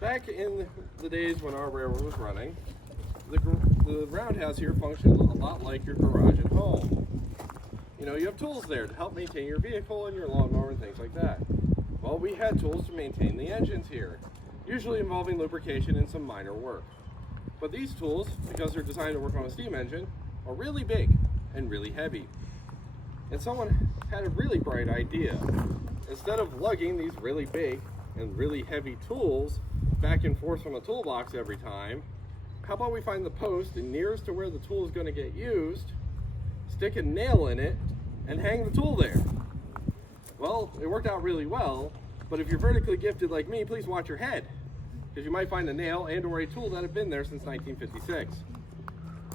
Back in the days when our railroad was running, the roundhouse here functioned a lot like your garage at home. You know, you have tools there to help maintain your vehicle and your lawnmower and things like that. Well, we had tools to maintain the engines here, usually involving lubrication and some minor work. But these tools, because they're designed to work on a steam engine, are really big and really heavy. And someone had a really bright idea. Instead of lugging these really big and really heavy tools back and forth from a toolbox every time, how about we find the post nearest to where the tool is going to get used, stick a nail in it, and hang the tool there. Well, it worked out really well, but if you're vertically gifted like me, please watch your head, because you might find a nail and or a tool that have been there since 1956.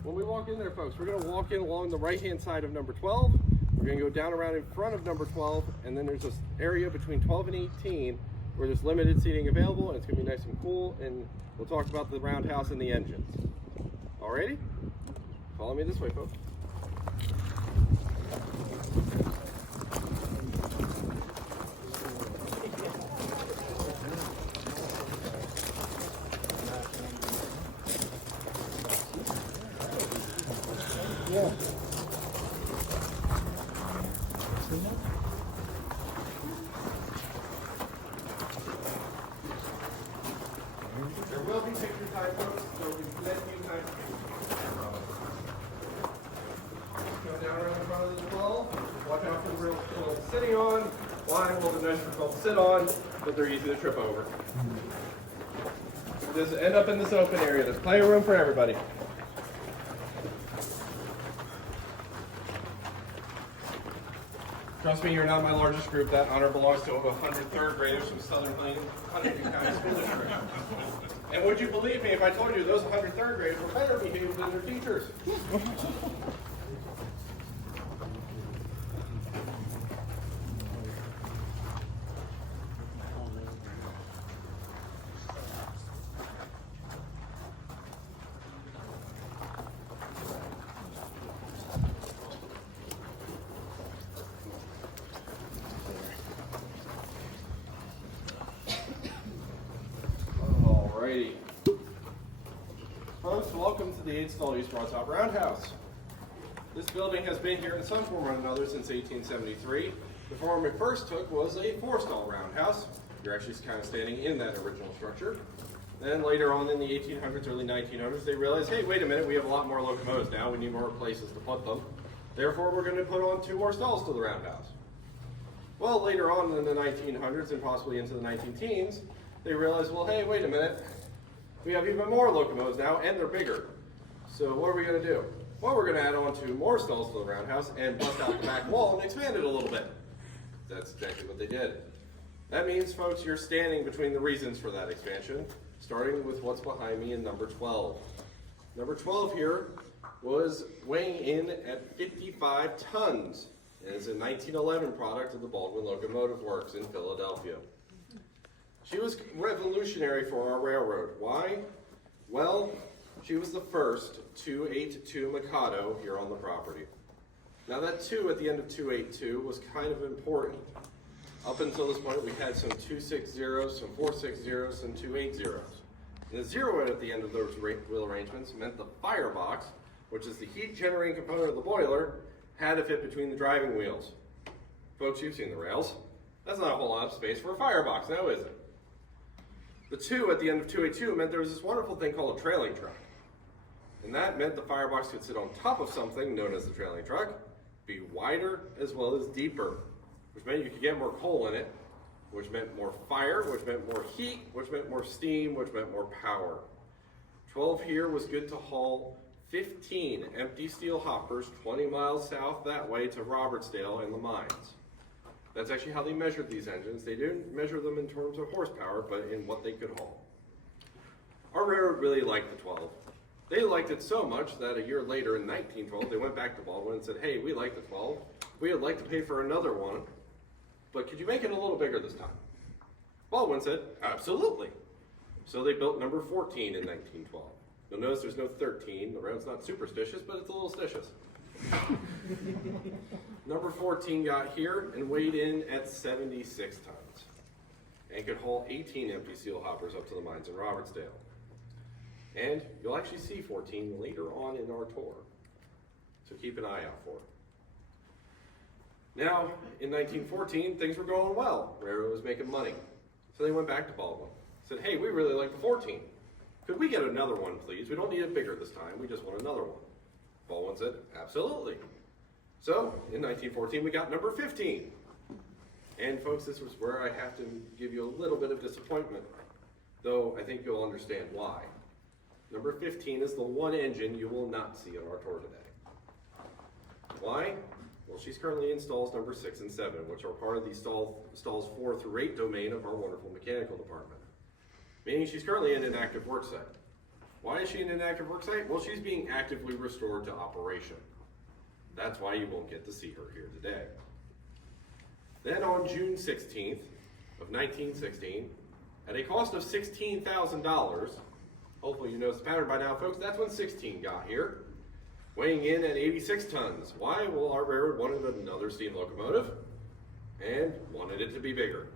When we walk in there, folks, we're going to walk in along the right-hand side of number 12. We're going to go down around in front of number 12, and then there's this area between 12 and 18 where there's limited seating available, and it's going to be nice and cool, and we'll talk about the roundhouse and the engines. Alrighty? Follow me this way, folks. Yeah. There will be picture time, folks. There will be plenty of time to go down around the front of the 12. Watch out for the real people sitting on. Why? Well, the nice people sit on, but they're easy to trip over. Just end up in this open area. There's plenty of room for everybody. Trust me, you're not my largest group. That honor belongs to over 100 third graders from Southern Huntington County School District. And would you believe me if I told you those 100 third graders were better behaved than their teachers? Alrighty. Folks, welcome to the 8-stall East Broad Top Roundhouse. This building has been here in some form or another since 1873. The form it first took was a 4-stall roundhouse. You're actually kind of standing in that original structure. Then later on in the 1800s, early 1900s, they realized, hey, wait a minute, we have a lot more locomotives now. We need more places to put them. Therefore, we're going to put on 2 more stalls to the roundhouse. Well, later on in the 1900s and possibly into the 19-teens, they realized, well, hey, wait a minute. We have even more locomotives now, and they're bigger. So what are we going to do? Well, we're going to add on 2 more stalls to the roundhouse and bust out the back wall and expand it a little bit. That's exactly what they did. That means, folks, you're standing between the reasons for that expansion, starting with what's behind me in number 12. Number 12 here was weighing in at 55 tons. It is a 1911 product of the Baldwin Locomotive Works in Philadelphia. She was revolutionary for our railroad. Why? Well, she was the first 282 Mikado here on the property. Now that 2 at the end of 282 was kind of important. Up until this point, we had some 260s, some 460s, some 280s. And the 0 at the end of those wheel arrangements meant the firebox, which is the heat generating component of the boiler, had to fit between the driving wheels. Folks, you've seen the rails. That's not a whole lot of space for a firebox, now is it? The 2 at the end of 282 meant there was this wonderful thing called a trailing truck. And that meant the firebox could sit on top of something known as the trailing truck, be wider as well as deeper, which meant you could get more coal in it, which meant more fire, which meant more heat, which meant more steam, which meant more power. 12 here was good to haul 15 empty steel hoppers 20 miles south that way to Robertsdale in the mines. That's actually how they measured these engines. They didn't measure them in terms of horsepower, but in what they could haul. Our railroad really liked the 12. They liked it so much that a year later in 1912, they went back to Baldwin and said, hey, we like the 12. We would like to pay for another one, but could you make it a little bigger this time? Baldwin said, absolutely. So they built number 14 in 1912. You'll notice there's no 13. The road's not superstitious, but it's a little stitious. Number 14 got here and weighed in at 76 tons. and could haul 18 empty steel hoppers up to the mines in Robertsdale. And you'll actually see 14 later on in our tour, so keep an eye out for it. Now, in 1914, things were going well. Railroad was making money. So they went back to Baldwin. Said, hey, we really like the 14. Could we get another one, please? We don't need it bigger this time. We just want another one. Baldwin said, absolutely. So, in 1914, we got number 15. And folks, this was where I have to give you a little bit of disappointment, though I think you'll understand why. Number 15 is the one engine you will not see on our tour today. Why? Well, she's currently in stalls number 6 and 7, which are part of the stalls 4 through 8 domain of our wonderful mechanical department. Meaning she's currently in an active work site. Why is she in an active work site? Well, she's being actively restored to operation. That's why you won't get to see her here today. Then on June 16th of 1916, at a cost of $16,000, hopefully you noticed the pattern by now, folks, that's when 16 got here. Weighing in at 86 tons. Why? Well, our railroad wanted another steam locomotive and wanted it to be bigger.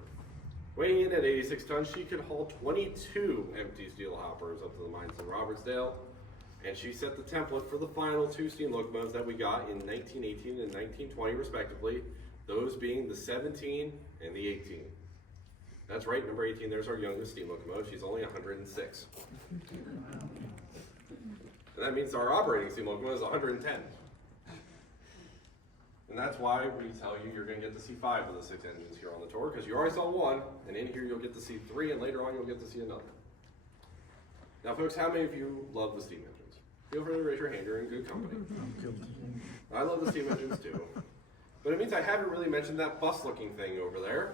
Weighing in at 86 tons, she could haul 22 empty steel hoppers up to the mines in Robertsdale, and she set the template for the final 2 steam locomotives that we got in 1918 and 1920 respectively, those being the 17 and the 18. That's right, number 18, there's our youngest steam locomotive. She's only 106. And that means our operating steam locomotive is 110. And that's why we tell you you're going to get to see 5 of the 6 engines here on the tour, because you already saw 1, and in here you'll get to see 3, and later on you'll get to see another. Now folks, how many of you love the steam engines? Feel free to raise your hand, you're in good company. I love the steam engines too. But it means I haven't really mentioned that bus-looking thing over there.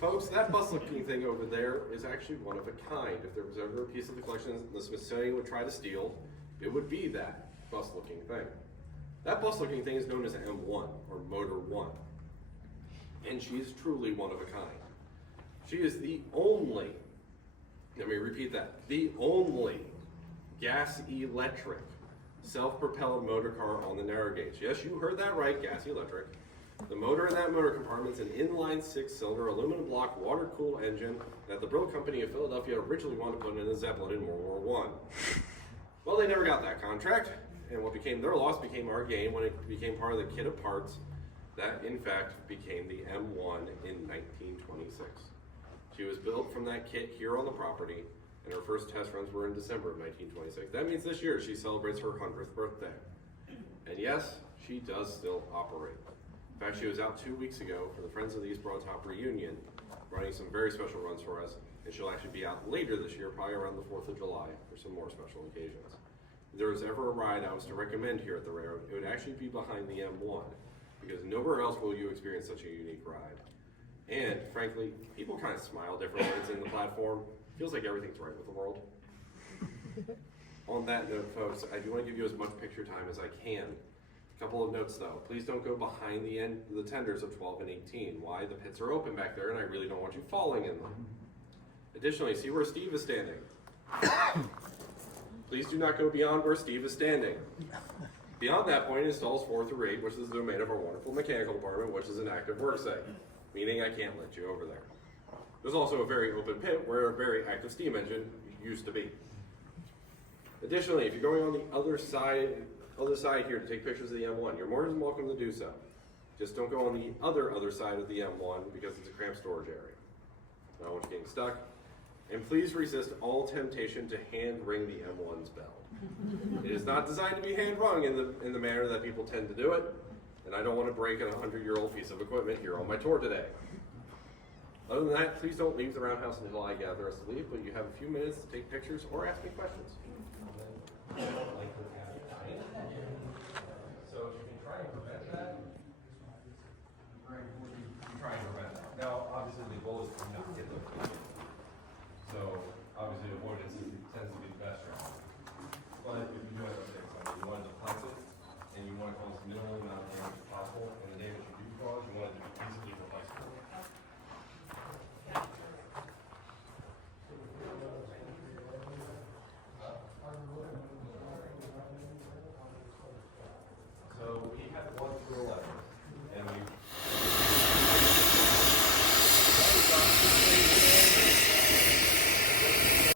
Folks, that bus-looking thing over there is actually one of a kind. If there was ever a piece of the collection the Smithsonian would try to steal, it would be that bus-looking thing. That bus-looking thing is known as M1, or Motor 1. And she is truly one of a kind. She is the only, let me repeat that, the only gas-electric self-propelled motor car on the narrow gauge. Yes, you heard that right, gas-electric. The motor in that motor compartment is an inline 6-cylinder aluminum block water-cooled engine that the Brill Company of Philadelphia originally wanted to put in a Zeppelin in World War I. Well, they never got that contract, and what became their loss became our gain when it became part of the kit of parts that, in fact, became the M1 in 1926. She was built from that kit here on the property, and her first test runs were in December of 1926. That means this year she celebrates her 100th birthday. And yes, she does still operate. In fact, she was out 2 weeks ago for the Friends of the East Broad Top reunion, running some very special runs for us, and she'll actually be out later this year, probably around the 4th of July, for some more special occasions. If there was ever a ride I was to recommend here at the railroad, it would actually be behind the M1, because nowhere else will you experience such a unique ride. And frankly, people kind of smile different when it's in the platform. Feels like everything's right with the world. On that note, folks, I do want to give you as much picture time as I can. A couple of notes though. Please don't go behind the tenders of 12 and 18. Why? The pits are open back there and I really don't want you falling in them. Additionally, see where Steve is standing. Please do not go beyond where Steve is standing. Beyond that point is stalls 4 through 8, which is the domain of our wonderful mechanical department, which is an active work site, meaning I can't let you over there. There's also a very open pit where a very active steam engine used to be. Additionally, if you're going on the other side here to take pictures of the M1, you're more than welcome to do so. Just don't go on the other side of the M1 because it's a cramped storage area. I don't want you getting stuck. And please resist all temptation to hand ring the M1's bell. It is not designed to be hand rung in the manner that people tend to do it, and I don't want to break a 100-year-old piece of equipment here on my tour today. Other than that, please don't leave the Roundhouse until I gather us to leave, but you have a few minutes to take pictures or ask me questions.